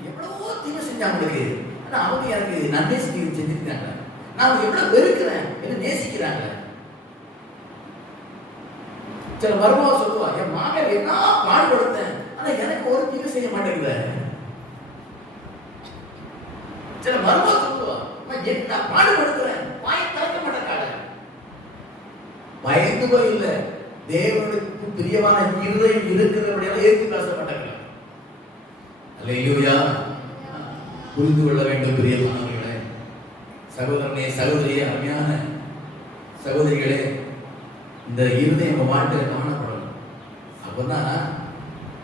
எவ்வளவோ தீமை செஞ்சாங்களுக்கு, ஆனா அவங்க எனக்கு நன்மை செஞ்சிருக்காங்க, நான் எவ்வளவு வெறுக்கிறேன், என்ன நேசிக்கிறாங்க. சில மருமக சொல்லுவா, என் மகன் என்ன பாடுபடுத்தேன், ஆனா எனக்கு ஒரு தீமை செய்ய மாட்டேங்குது. சில மருமக சொல்லுவா, என்ன பாடுபடுத்துறேன், வாய் திறக்க மாட்டேங்கால. பயந்து போய் இல்ல, தேவனுக்கு பிரியமான இருதயம் இருக்கிறபடியால ஏற்று பேச மாட்டாங்க. அல்லேலூயா. புரிந்து கொள்ள வேண்டும் பிரியமானவர்களே, சகோதரனே சகோதரியே, அருமையான சகோதரிகளே, இந்த இருதயம் உங்க வாழ்க்கையில காணப்படணும். அப்பதான்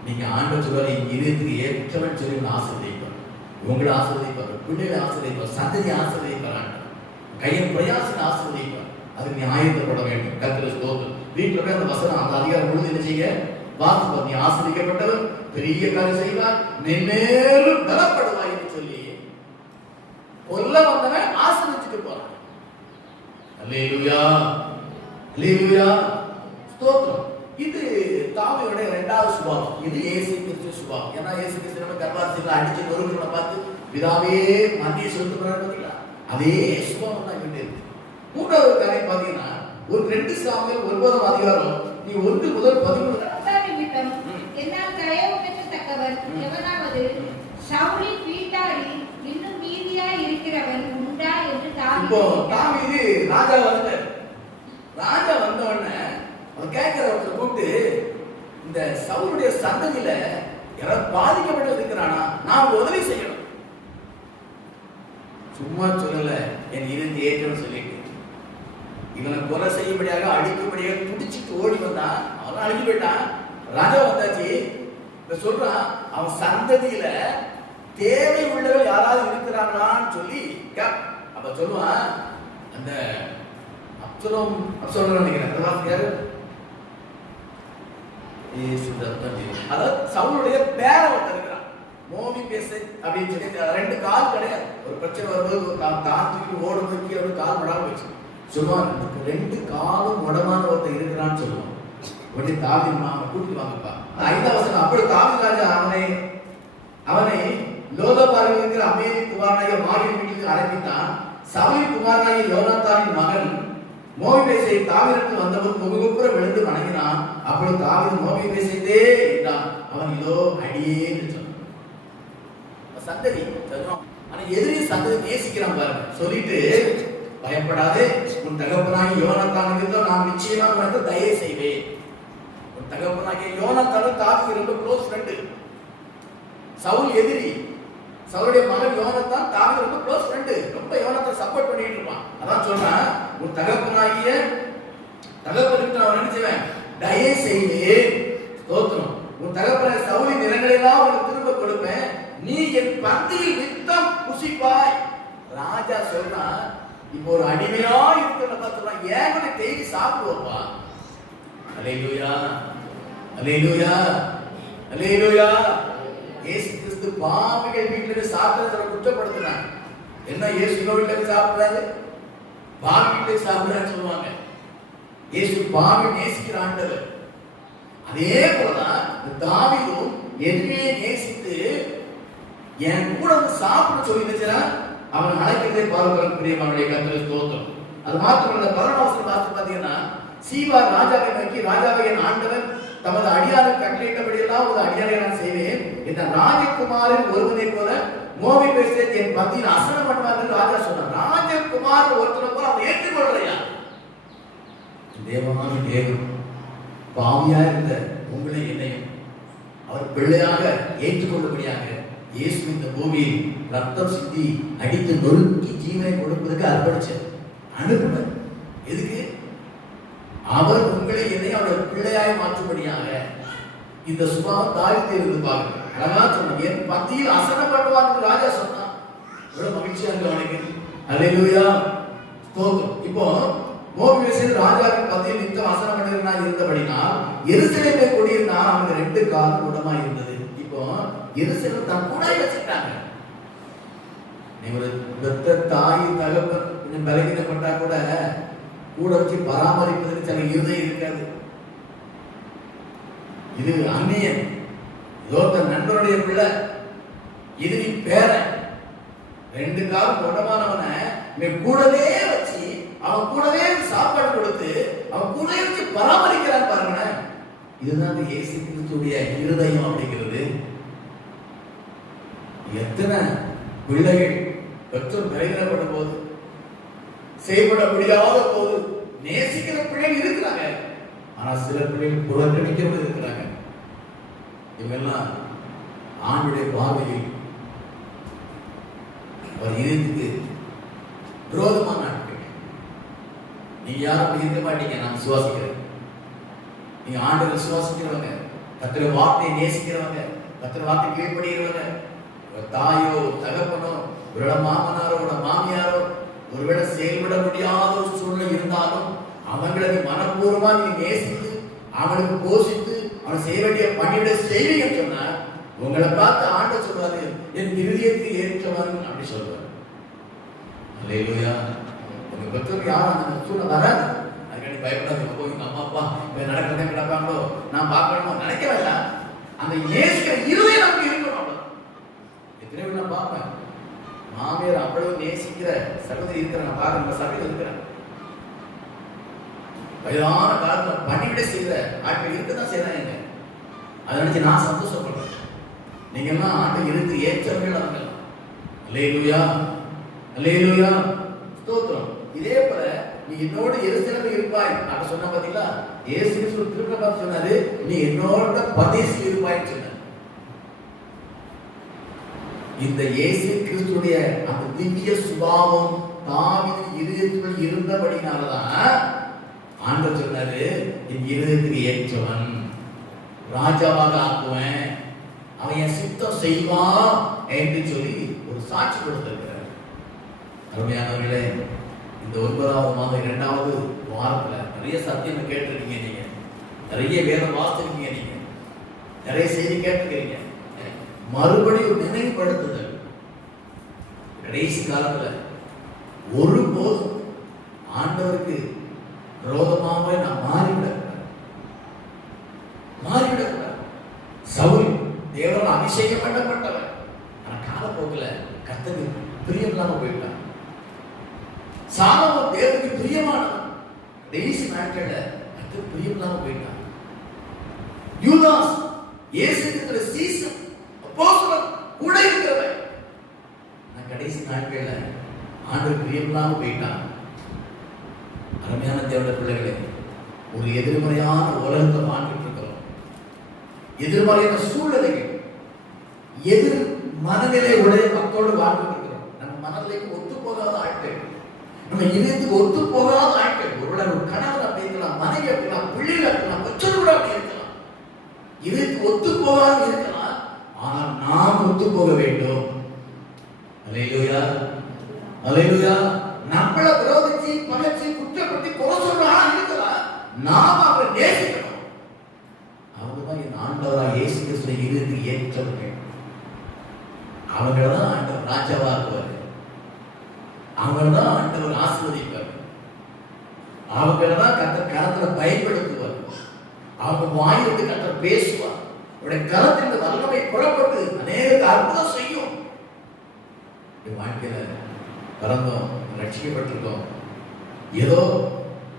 நீங்க ஆண்டவர் சொல்வாரு, இருதயத்துக்கு ஏற்றவன் சொல்லி ஆசீர்வதிப்பார், உங்களை ஆசீர்வதிப்பார், பிள்ளைகளை ஆசீர்வதிப்பார், சந்ததி ஆசீர்வதிப்பார், கையின் பிரயாசத்தை ஆசீர்வதிப்பார். அதுக்கு நீ ஆயத்தப்பட வேண்டும். கர்த்தருக்கு ஸ்தோத்திரம். வீட்டுல போய் அந்த வசனம் அந்த அதிகாரம் முழுது என்ன செய்ய வாசிப்பார். நீ ஆசீர்வதிக்கப்பட்டவர், பெரிய காரியம் செய்வார், மென்மேலும் பலப்படுவாய் என்று சொல்லி கொல்ல வந்தவன் ஆசீர்வதிச்சுட்டு போறான். அல்லேலூயா, அல்லேலூயா, ஸ்தோத்திரம். இது தாவீதுடைய இரண்டாவது சுபாவம். இது இயேசு கிறிஸ்து சுபாவம். ஏன்னா இயேசு கிறிஸ்து நம்ம கர்வாசில அடிச்சு நொறுக்குறத பார்த்து பிதாவே மன்னிய சொல்லுறாரு பாத்தீங்களா? அதே சுபாவம் தான் இங்க இருக்கு. மூன்றாவது காரியம் பாத்தீங்கன்னா ஒரு 2 சாமுவேல் 9ஆம் அதிகாரம் நீ 1 முதல் 13 என்னால் தயவுபெற்றத்தக்கவர் எவனாவது சவுலின் வீட்டாரில் இன்னும் மீதியாய் இருக்கிறவன் உண்டா என்று தாவீது ராஜா வந்தார். ராஜா வந்த உடனே அவன் கேட்கிறவர்களை கூப்பிட்டு, இந்த சவுலுடைய சந்ததியில யாராவது பாதிக்கப்பட்டு இருக்கிறானா, நான் உதவி செய்யணும். சும்மா சொல்லல, என் இருந்து ஏற்றணும் சொல்லிட்டு இவனை கொலை செய்யும்படியாக அடிக்கும்படியாக துடிச்சிட்டு ஓடி வந்தான். அவன் அழிஞ்சு போயிட்டான். ராஜா வந்தாச்சு. இப்ப சொல்றான், அவன் சந்ததியில தேவை உள்ளவர்கள் யாராவது இருக்கிறாங்களான்னு சொல்லி அப்ப சொல்லுவான், அந்த அப்சலோம் நினைக்கிறேன் யாரு, அதாவது சவுலுடைய பேரை ஒருத்தர் இருக்கிறான், மோமி பேச அப்படின்னு சொல்லி. 2 கால் கிடையாது. ஒரு பிரச்சனை வரும்போது ஒரு கால் தூக்கி ஓடும் தூக்கி ஒரு கால் மடாம வச்சு சொல்லுவான், 2 காலும் உடமான ஒருத்தர் இருக்கிறான்னு சொல்லுவான். உடனே தாவீது அவனை கூட்டிட்டு வாங்கப்பா. 5ஆம் வசனம், அப்படி தாவீது ராஜா அவனை லோதபாரில் இருக்கிற அமேரி குமாரனாகிய மாகின் வீட்டுக்கு அழைப்பித்தான். சவுலின் குமாரனாகிய யோனாத்தானின் மகன் மோபிபேசை தாவீதுக்கு வந்தபோது முகங்குப்புற விழுந்து வணங்கினான். அப்பொழுது தாவீது மோபிபேசையே என்றான். அவன் இதோ அடியே என்று சொன்னான். சந்ததி சொல்றான், ஆனா எதிரி சந்ததி நேசிக்கிறான் பாருங்க. சொல்லிட்டு, பயப்படாதே, உன் தகப்பனாகிய யோனாத்தானுக்கு நான் நிச்சயமா உனக்கு தயவு செய்வேன். உன் தகப்பனாகிய யோனாத்தானும் தாவீது ரொம்ப க்ளோஸ் ஃப்ரெண்டு. சவுல் எதிரி, சவுலுடைய மகன் யோனாத்தான் தாவீது ரொம்ப க்ளோஸ் ஃப்ரெண்டு. ரொம்ப யோனாத்தான் சப்போர்ட் பண்ணிட்டு இருப்பான். அதான் சொல்றான், உன் தகப்பனாகிய தகப்பனுக்கு நான் என்ன செய்வேன், தயவு செய்வேன். ஸ்தோத்திரம். உன் தகப்பனாகிய சவுலின் நிலங்களை எல்லாம் உனக்கு திரும்ப கொடுப்பேன். நீ என் பந்தியில் நித்தம் புசிப்பாய். ராஜா சொல்றான், இப்போ ஒரு அடிமையா இருக்கிறத பார்த்துலாம், ஏன் கூட டெய்லி சாப்பிடுவோப்பா. அல்லேலூயா, அல்லேலூயா, அல்லேலூயா. இயேசு கிறிஸ்து பாவிகள் வீட்டுல சாப்பிடுறத குற்றப்படுத்தினாங்க. என்ன இயேசு வீட்டுல சாப்பிடுறாரு, பாவி வீட்டுல சாப்பிடுறான்னு சொல்லுவாங்க. இயேசு பாவி நேசிக்கிற ஆண்டவர். அதே போலதான் தாவீதும் எதிரியை நேசித்து என் கூட வந்து சாப்பிட சொல்லிச்சுன்னா அவன் அழைக்கிறதே பார்க்கிறோம். பிரியமானுடைய கர்த்தருக்கு ஸ்தோத்திரம். அது மாத்திரமல்ல, 11ஆம் வசனம் வாசித்து பார்த்தீங்கன்னா, சீபா ராஜாவை நோக்கி, ராஜாவை என் ஆண்டவன் தமது அடியாருக்கு கட்டளையிட்டபடியெல்லாம் ஒரு அடியாரை நான் செய்வேன். இந்த ராஜகுமாரின் ஒருவனை போல மோபிபேசை என் பந்தியில் அசனம் பண்ணுவார் என்று ராஜா சொன்னார். ராஜகுமார் ஒருத்தனை போல அவன் ஏற்றுக்கொள்ளலையா? தேவமான தேவன் பாவியா இருந்த உங்களை என்னையும் அவர் பிள்ளையாக ஏற்றுக்கொள்ளும்படியாக இயேசு இந்த பூமியில் ரத்தம் சிந்தி அடித்து நொறுக்கி ஜீவனை கொடுப்பதற்கு அர்ப்பணிச்சார், அனுப்புனர். எதுக்கு? அவர் உங்களை என்னை அவருடைய பிள்ளையாய் மாற்றும்படியாக. இந்த சுபாவம் தாவீது இருப்பாங்க. அழகா சொன்னாங்க, என் பந்தியில் அசனம் பண்ணுவார் என்று ராஜா சொன்னான். எவ்வளவு மகிழ்ச்சியா இருக்கு அவனுக்கு. அல்லேலூயா, ஸ்தோத்திரம். இப்போ மோபிபேசேத் ராஜாவின் பந்தியில் நித்தம் அசனம் பண்ணுகிறவனாய் இருந்தபடினால் எருசலேமை குடியிருந்தான். அவனுக்கு 2 காலும் குணமா இருந்தது. இப்போ எருசலேம் தான் கூட வச்சுட்டாங்க. ஒரு பெற்ற தாய் தகப்பன் கொஞ்சம் பலகீனப்பட்டா கூட வச்சு பராமரிப்பதற்கு சில இருதயம் இருக்காது. இது அந்நியன், தன் நண்பனுடைய பிள்ளை, இது நீ பேரன். 2 காலம் கொண்டமானவனை கூடவே வச்சு அவன் கூடவே சாப்பாடு கொடுத்து அவன் கூடவே வச்சு பராமரிக்கிறான் பாருங்க. இதுதான் இயேசு கிறிஸ்துடைய இருதயம் அப்படிங்கிறது. எத்தனை பிள்ளைகள் பெற்றோர் பலகீனப்படும் போது, செய்யப்பட முடியாத போது நேசிக்கிற பிள்ளைகள் இருக்கிறாங்க. ஆனா சில பிள்ளைகள் புறக்கணிக்கிறவங்க இருக்கிறாங்க. இவெல்லாம் ஆண்டுடைய பார்வையில் அவர் இதயத்துக்கு விரோதமான நாட்கள். நீங்க யாரும் அப்படி இருக்க மாட்டீங்க. நான் விசுவாசிக்கிறேன். நீங்க ஆண்டவரை விசுவாசிக்கிறவங்க, கர்த்தருடைய வார்த்தையை நேசிக்கிறவங்க, கர்த்தருடைய வார்த்தை கீழ்ப்படுகிறவங்க. தாயோ தகப்பனோ, ஒரு மாமனாரோ மாமியாரோ ஒருவேளை செயல்பட முடியாத ஒரு சூழ்நிலை இருந்தாலும் அவங்களை நீ மனப்பூர்வமா நீ நேசித்து அவனுக்கு போஷித்து அவன் செய்ய வேண்டிய பணியிட செய்வீங்கன்னு சொன்னா உங்களை பார்த்து ஆண்டவர் சொல்றாரு, என் இருதயத்துக்கு ஏற்றவன் அப்படி சொல்றாரு. அல்லேலூயா. உங்க பெற்றோர் யாரும் அந்த சூழ்நிலை வராது. அதுக்காண்டி பயப்படாதீங்க. போய் எங்க அம்மா அப்பா இவன் நடக்கிறதே கிடப்பாங்களோ நான் பார்க்கணுமோ நினைக்க வேண்டாம். அந்த நேசிக்கிற இருதயம் நமக்கு இருக்கணும். அவ்வளவு எத்தனை பேர் நான் பார்ப்பேன், மாமியார் அவ்வளவு நேசிக்கிற சகோதரி இருக்கிற நான் பார்க்க நம்ம சபையில் இருக்கிறேன். வயதான காலத்துல பணிவிட செய்கிற ஆட்கள் இருக்கதான் செய்யறாங்க. அதை நினைச்சு நான் சந்தோஷப்படுறேன். நீங்க எல்லாம் ஆண்டு இருந்து ஏற்றவர்கள் அவங்க. அல்லேலூயா, அல்லேலூயா, ஸ்தோத்திரம். இதே போல நீ என்னோட எருசலேமில் இருப்பாய் அப்ப சொன்ன பாத்தீங்களா, இயேசு கிறிஸ்து திரும்ப சொன்னாரு நீ என்னோட பரதேசில் இருப்பாய்ன்னு சொன்னார். இந்த இயேசு கிறிஸ்துடைய அந்த திவ்ய சுபாவம் தாவீதின் இருதயத்தில் இருந்தபடினாலதான் ஆண்டவர் சொன்னாரு என் இருதயத்துக்கு ஏற்றவன், ராஜாவாக ஆக்குவேன், அவன் என் சித்தம் செய்வான் என்று சொல்லி ஒரு சாட்சி கொடுத்திருக்கிறார். அருமையானவர்களே, இந்த 9வது மாதம் 2வது வாரத்துல நிறைய சத்தியம் கேட்டிருக்கீங்க. நீங்க நிறைய வேதம் வாசிச்சிருக்கீங்க. நீங்க நிறைய செய்தி கேட்டிருக்கீங்க. மறுபடியும் நினைவுபடுத்துதல். கடைசி காலத்துல ஒருபோதும் ஆண்டவருக்கு விரோதமாக நான் மாறிவிடக்கூடாது. சவுல் தேவனால் அபிஷேகம் பண்ணப்பட்டவன். ஆனா காலப்போக்கில் கர்த்தருக்கு பிரியம் இல்லாம போயிட்டான். சாலமோன் தேவனுக்கு பிரியமானவன். கடைசி நாட்கள்ல கர்த்தருக்கு பிரியம் இல்லாம போயிட்டான். யூதாஸ் இயேசு கிறிஸ்துவின் சீசன் அப்போஸ்தலன் கூட இருக்கிறவன். ஆனா கடைசி நாட்கள்ல ஆண்டவருக்கு பிரியம் இல்லாம போயிட்டான். அருமையான தேவனுடைய பிள்ளைகளே, ஒரு எதிர்மறையான உலகத்தை வாழ்ந்துட்டு இருக்கிறோம். எதிர்மறையான சூழ்நிலைகள், எதிர் மனநிலை உடைய மக்களோடு வாழ்ந்துட்டு இருக்கிறோம். நம்ம மனநிலைக்கு ஒத்து போகாத ஆட்கள், நம்ம இதயத்துக்கு ஒத்து போகாத ஆட்கள். ஒருவேளை ஒரு கணவன் அப்படி இருக்கலாம், மனைவி அப்படிலாம், பிள்ளைகள் அப்படிலாம், பெற்றோர் கூட அப்படி இருக்கலாம். இதயத்துக்கு ஒத்து போகாத இருக்கலாம். ஆனால் நாம் ஒத்து போக வேண்டும். அல்லேலூயா, அல்லேலூயா. நம்மளை விரோதிச்சு பகைச்சு குற்றப்படுத்தி குறை சொல்றாங்க இருக்கலாம். நாம் அவரை நேசிக்கணும். அவங்கதான் என் ஆண்டவராக இயேசு கிறிஸ்துவின் இருதயத்துக்கு ஏற்றவர்கள். அவங்களதான் ஆண்டவர் ராஜாவா இருப்பார். அவங்களதான் ஆண்டவர் ஆசீர்வதிப்பார். அவங்களதான் கர்த்தர் கரத்துல பயன்படுத்துவார். அவங்க வாயிலிருந்து கர்த்தர் பேசுவார். அவருடைய கரத்திலிருந்து வல்லமை புறப்பட்டு அநேக அற்புதம் செய்யும். வாழ்க்கையில பிறந்தோம், ரட்சிக்கப்பட்டிருக்கோம், ஏதோ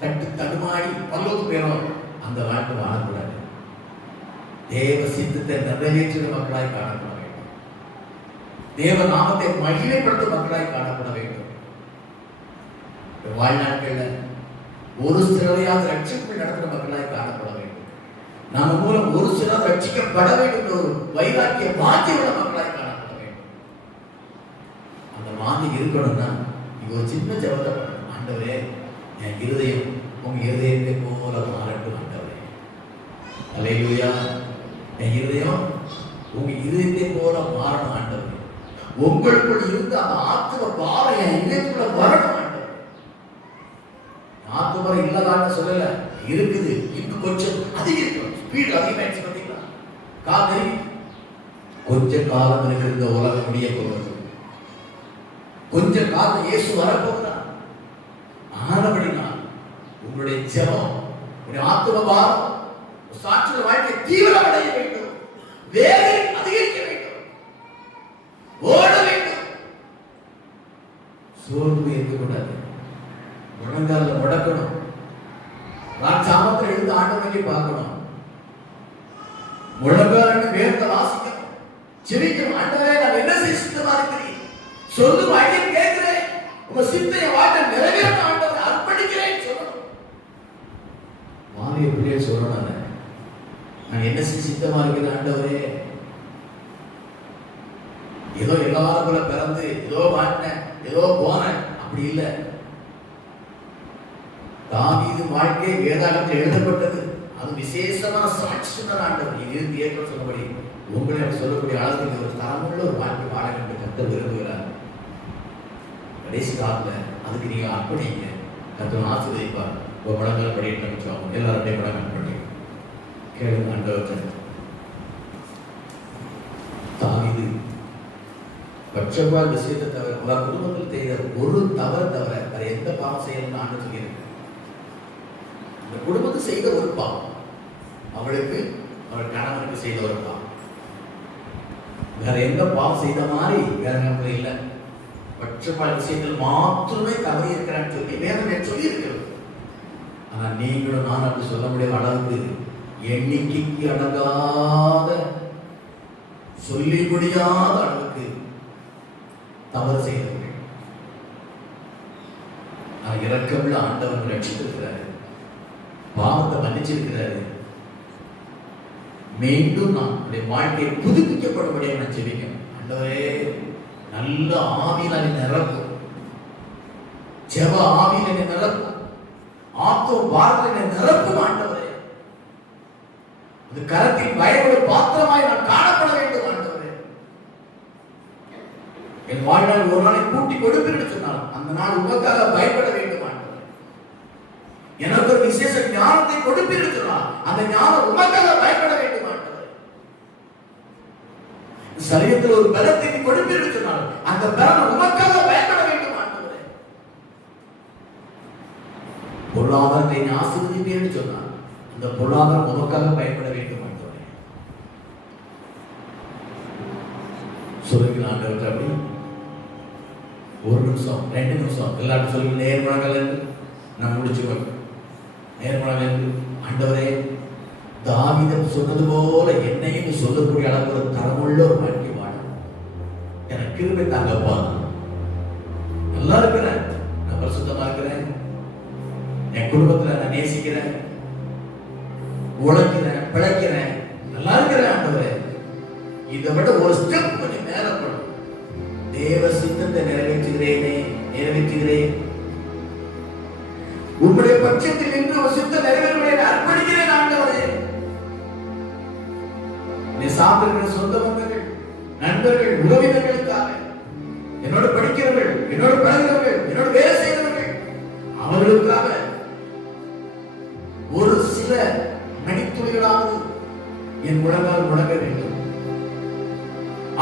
தட்டு தடுமாடி பல்லோக்கு போயிடும், அந்த வாழ்க்கை வாழக்கூடாது. தேவ சித்தத்தை நிறைவேற்றுகிற மக்களாய் காணப்பட வேண்டும். தேவ நாமத்தை மகிமைப்படுத்தும் மக்களாய் காணப்பட வேண்டும். வாழ்நாட்கள்ல ஒரு சிலரையாவது ரட்சிப்பு நடத்துகிற மக்களாய் காணப்பட வேண்டும். நம்ம மூலம் ஒரு சிலர் ரட்சிக்கப்பட வேண்டும் ஒரு வைராக்கிய வாஞ்சியுள்ள மக்களாய் காணப்பட வேண்டும். அந்த வாஞ்சி இருக்கணும்னா நீங்க ஒரு சின்ன ஜெபத்தை பண்ணணும். ஆண்டவரே, என் இருதயம் உங்க இருதயத்தை போல மாறட்டும். ஆண்டவரே, அல்லேலூயா. என் இருதயம் உங்க இருதயத்தை போல மாறணும். ஆண்டவரே, உங்களுக்குள் இருந்து அந்த ஆத்தும பாரம் என் இதயத்துக்குள்ள வரணும். ஆண்டவரே, ஆத்தும இல்லதான்னு சொல்லல, இருக்குது. இன்னும் கொஞ்சம் அதிகம் ஸ்பீட் அதிகமாயிடுச்சு. பார்த்தீங்களா, காதலி கொஞ்ச காலம் இருக்கிற இந்த உலகம் முடிய போகிறது. கொஞ்ச காலம் இயேசு வரப்போகிறார். ஆனபடினா உங்களுடைய ஜெபம், உங்களுடைய ஆத்தும பாரம், சாட்சிய வாழ்க்கை தீவிரம் அடைய வேண்டும். வேலை அதிகரிக்க வேண்டும். ஓட வேண்டும். சோர்வு இருக்கக்கூடாது. முழங்கால முடக்கணும். ராஜாமத்தில் எழுந்து ஆண்டவரை பார்க்கணும். முழங்கால் வேர்த்த வாசிக்கணும். ஜெபிக்கணும். ஆண்டவரே, நான் என்ன செய்ய சித்தமா இருக்கிறேன் சொல்லும் அடியை கேட்கிறேன். உங்க சித்தைய வாட்ட நிறைவேற்ற ஆண்டவரை அர்ப்பணிக்கிறேன் சொல்லணும். வாரிய பிள்ளைய சொல்லணும், நான் என்ன செய்ய சித்தமா இருக்கிறேன் ஆண்டவரே. ஏதோ எல்லாரும் போல பிறந்து ஏதோ வாட்டினேன் ஏதோ போனேன் அப்படி இல்லை. தாவீது வாழ்க்கை வேதாகமத்தில் எழுதப்பட்டது. அது விசேஷமான சாட்சி சொன்ன ஆண்டவர். இது ஏற்ற சொன்னபடி உங்களை சொல்லக்கூடிய அளவுக்கு ஒரு தரமுள்ள ஒரு வாழ்க்கை வாழ வேண்டும் கர்த்தர் விரும்புகிறார். கடைசி காலத்துல அதுக்கு நீங்க அர்ப்பணிங்க. கர்த்தர் ஆசீர்வதிப்பார். ஒரு படங்கள் படிட்டு நினைச்சோம். எல்லாருடைய படங்கள் படி கேளுங்க. ஆண்டவர் தாவீது பட்சபாத விஷயத்தை தவிர அவர் குடும்பத்தில் செய்த ஒரு தவறு தவிர வேற எந்த பாவம் செய்யணும்னு ஆண்டு சொல்லியிருக்கேன். இந்த குடும்பத்துக்கு செய்த ஒரு பாவம், அவளுக்கு அவள் கணவனுக்கு செய்த ஒரு பாவம், வேற எந்த பாவம் செய்த மாதிரி வேற நமக்கு இல்லை. பட்சபாத விஷயத்தில் மாத்திரமே தவறி இருக்கிறான்னு சொல்லி வேதம் சொல்லி இருக்கிறது. ஆனா நீங்களும் நான் அப்படி சொல்ல முடியாத அளவுக்கு எண்ணிக்கைக்கு அடங்காத, சொல்லி முடியாத அளவுக்கு தவறு செய்தவர்கள். இரக்கமுள்ள ஆண்டவர் ரட்சித்திருக்கிறாரு, பாவத்தை மன்னிச்சிருக்கிறாரு. மீண்டும் நம்முடைய வாழ்க்கை புதுப்பிக்கப்படும்படியாக நான் ஜெபிக்கணும். ஆண்டவரே, நல்ல ஆவியில நிரப்பும், ஜெப ஆவியில நிரப்பும், ஆத்துவ பாரதில நிரப்பும். ஆண்டவரே, அந்த கரத்தில் பயப்பட பாத்திரமாய் நான் காணப்பட வேண்டும். ஆண்டவரே, என் வாழ்நாள் ஒரு நாளை கூட்டி கொடுப்பேன் சொன்னாலும் அந்த நாள் உமக்காக பயப்பட வேண்டும். ஆண்டவரே, எனக்கு ஒரு விசேஷ ஞானத்தை கொடுப்பேன் சொன்னால் அந்த ஞானம் உமக்காக பயப்பட வேண்டும். ஆண்டவரே, சரீரத்தில் ஒரு பலத்தை கொடுப்பேன் சொன்னால் அந்த பலம் உமக்காக பயப்பட வேண்டும். ஆண்டவரே, பொருளாதாரத்தை ஆசீர்வதிப்பேன் சொன்னால் அந்த பொருளாதாரம் உமக்காக பயப்பட வேண்டும். ஆண்டவரே, சொல்லுங்கள் ஆண்டவரே. அப்படி ஒரு நிமிஷம் 2 நிமிஷம் எல்லாரும் சொல்லி நேர்மணங்கள் என்று நான் முடிச்சுக்கணும். நேர்மணங்கள் என்று ஆண்டவரே, தாவீது சொன்னது போல என்னையும் சொல்லக்கூடிய அளவுக்கு ஒரு தரமுள்ள ஒரு வாழ்க்கை வாழ எனக்கு கிருபை தாங்கப்பா. நல்லா இருக்கிறேன், நான் பரிசுத்தமா இருக்கிறேன், என் குடும்பத்துல நான் நேசிக்கிறேன், உழைக்கிறேன், பிழைக்கிறேன், நல்லா இருக்கிறேன். ஆண்டவரே, இதை விட ஒரு ஸ்டெப் கொஞ்சம் மேலப்படும். தேவ சித்தத்தை நிறைவேற்றுகிறேன், உங்களுடைய பட்சத்தில் நின்று ஒரு சித்தம் நிறைவேறுவதை அர்ப்பணிக்கிறேன். ஆண்டவரே, நீ சாப்பிடுகிற சொந்த பந்தங்கள், நண்பர்கள், உறவினர்களுக்காக, என்னோட படிக்கிறவர்கள், என்னோட பழகிறவர்கள், என்னோட வேலை செய்கிறவர்கள், அவர்களுக்காக ஒரு சில மணித்துளிகளாவது என் முழங்கால் முழங்க வேண்டும்.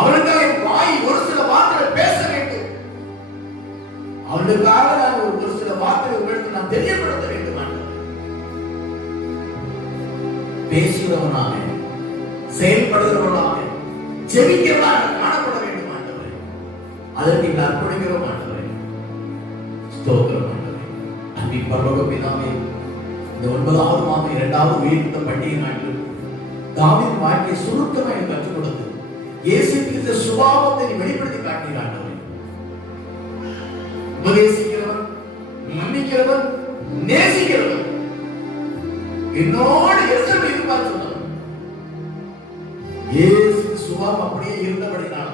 அவளுக்காக என் வாய் ஒரு சில வார்த்தைகள் பேச வேண்டும். அவளுக்காக நான் ஒரு சில வார்த்தைகள் உங்களுக்கு நான் தெரியப்படுத்த வேண்டும். பேசுகிறவனாக, செயல்படுகிறவனாக, ஜெபிக்கிறவனாக காணப்பட வேண்டும். ஆண்டவரே, அதற்கு நீங்கள் அர்ப்பணிக்கிறோம். ஆண்டவரே, ஸ்தோத்திரம். ஆண்டவரே, அன்பின் பரலோக பிதாவே, இந்த 9வது மாதம் 2வது உயிர்த்த பண்டிகை நாட்கள் தாவீது வாழ்க்கை சுருக்கமாக எனக்கு கற்றுக் கொடுத்து இயேசு கிறிஸ்து சுபாவத்தை வெளிப்படுத்தி காட்டினார். உபதேசிக்கிறவர், மன்னிக்கிறவர், நேசிக்கிறவர், என்னோடு எசம் இருப்பார் சொன்னார். இயேசு சுபாவம் அப்படியே இருந்தபடினால,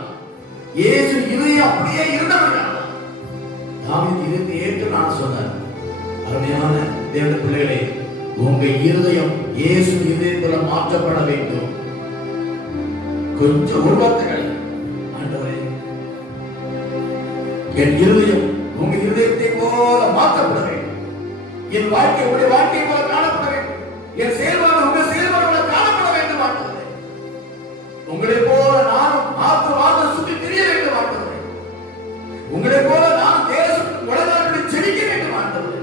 இயேசு இருதயம் அப்படியே இருந்தபடினால தாவீது இதற்கு ஏற்று நான் சொன்னார். அருமையான தேவ பிள்ளைகளே, உங்க இருதயம் இயேசு இருதயத்துல மாற்றப்பட வேண்டும். கொஞ்சம் உருவாக்குங்கள். ஆண்டவரே, என் இருதயம் உங்க இருதயத்தை போல மாற்றப்பட வேண்டும். என் வாழ்க்கை உங்களுடைய வாழ்க்கை போல காணப்பட வேண்டும். என் செயல்பாடு உங்க செயல்பாடு காணப்பட வேண்டும். ஆண்டவரே, உங்களை போல நானும் ஆத்மாவாக சுற்றி தெரிய வேண்டும். ஆண்டவரே, உங்களை போல நான் தேசத்துக்கு உலகத்தை செழிக்க வேண்டும். ஆண்டவரே,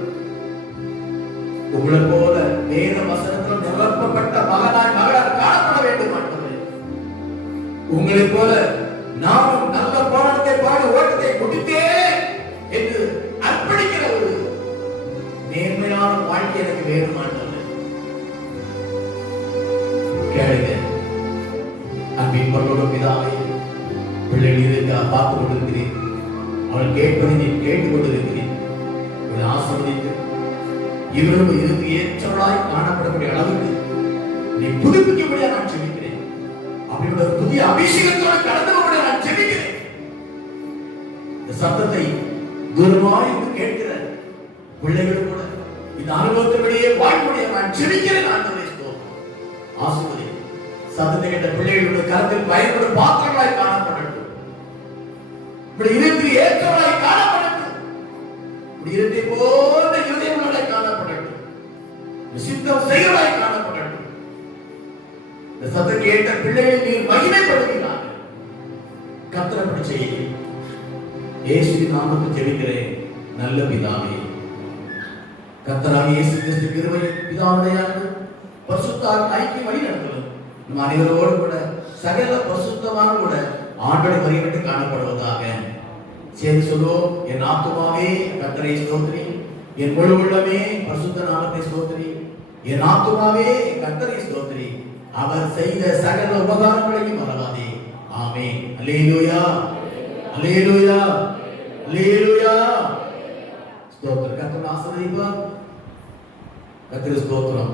உங்களை போல வேத வசனத்தில் நிரப்பப்பட்ட மகனாய் மகளால் காணப்பட வேண்டும். ஆண்டவரே, உங்களை போல நானும் நல்ல போராட்டத்தை பாடி ஓட்டத்தை முடித்தேன் என்று அர்ப்பணிக்கிற ஒரு நேர்மையான வாழ்க்கை எனக்கு வேணும். ஆண்டவரே, கேளுங்க. அன்பின் பரலோக பிதாவே, பிள்ளைகள் இதற்காக பார்த்துக் கொண்டிருக்கிறேன், அவள் கேட்பதை நீ கேட்டுக் கொண்டிருக்கிறேன். உங்களை ஆசீர்வதித்து இவர்களும் இதற்கு ஏற்றவளாய் காணப்படக்கூடிய அளவுக்கு நீ புதுப்பிக்கும்படியாக நான் ஜெபிக்கிறேன். அப்படிப்பட்ட ஒரு புதிய அபிஷேகத்தோடு கடந்து போக நான் ஜெபிக்கிறேன். இந்த சத்தத்தை தூரமாய் கேட்கிற பிள்ளைகள் கூட இந்த அனுபவத்தின்படியே வாழ்க்கைய நான் ஜெபிக்கிறேன். ஆண்டவரே, ஆசீர்வதி. சத்தத்தை கேட்ட பிள்ளைகளுடைய கரத்தில் பயன்படும் பாத்திரங்களாய் காணப்படட்டும். இப்படி இதற்கு ஏற்றவளாய் காணப்படட்டும். இப்படி இதத்தை போன்ற இதயங்களாய் காணப்படட்டும். சித்தம் செயலாய் காணப்படட்டும். இந்த சத்தத்தை கேட்ட பிள்ளைகளை நீர் மகிமைப்படுத்தினார். கர்த்தர் அப்படி செய்யுங்கள். இயேசுவின் நாமத்தில் ஜெபிக்கிறேன் நல்ல பிதாவே. கர்த்தராகிய இயேசு கிறிஸ்து கிருபையும் பிதாவுடைய அன்பும் பரிசுத்த ஐக்கியம் வழி நடத்தலும் நம் அனைவரோடு கூட சகல பரிசுத்தமான கூட ஆண்டோட வழிபட்டு காணப்படுவதாக. சரி சொல்லுவோம். என் ஆத்துமாவே கர்த்தரை ஸ்தோத்திரி, என் முழு உள்ளமே பரிசுத்த நாமத்தை ஸ்தோத்திரி. என் ஆத்துமாவே கர்த்தரை ஸ்தோத்திரி, அவர் செய்த சகல உபகாரங்களையும் மறவாதே. ஆமென். அல்லேலூயா, அல்லேலூயா, அல்லேலூயா. ஸ்தோத்திரம். கர்த்தர் ஆசீர்வதிப்பார். கர்த்தருக்கு ஸ்தோத்திரம்.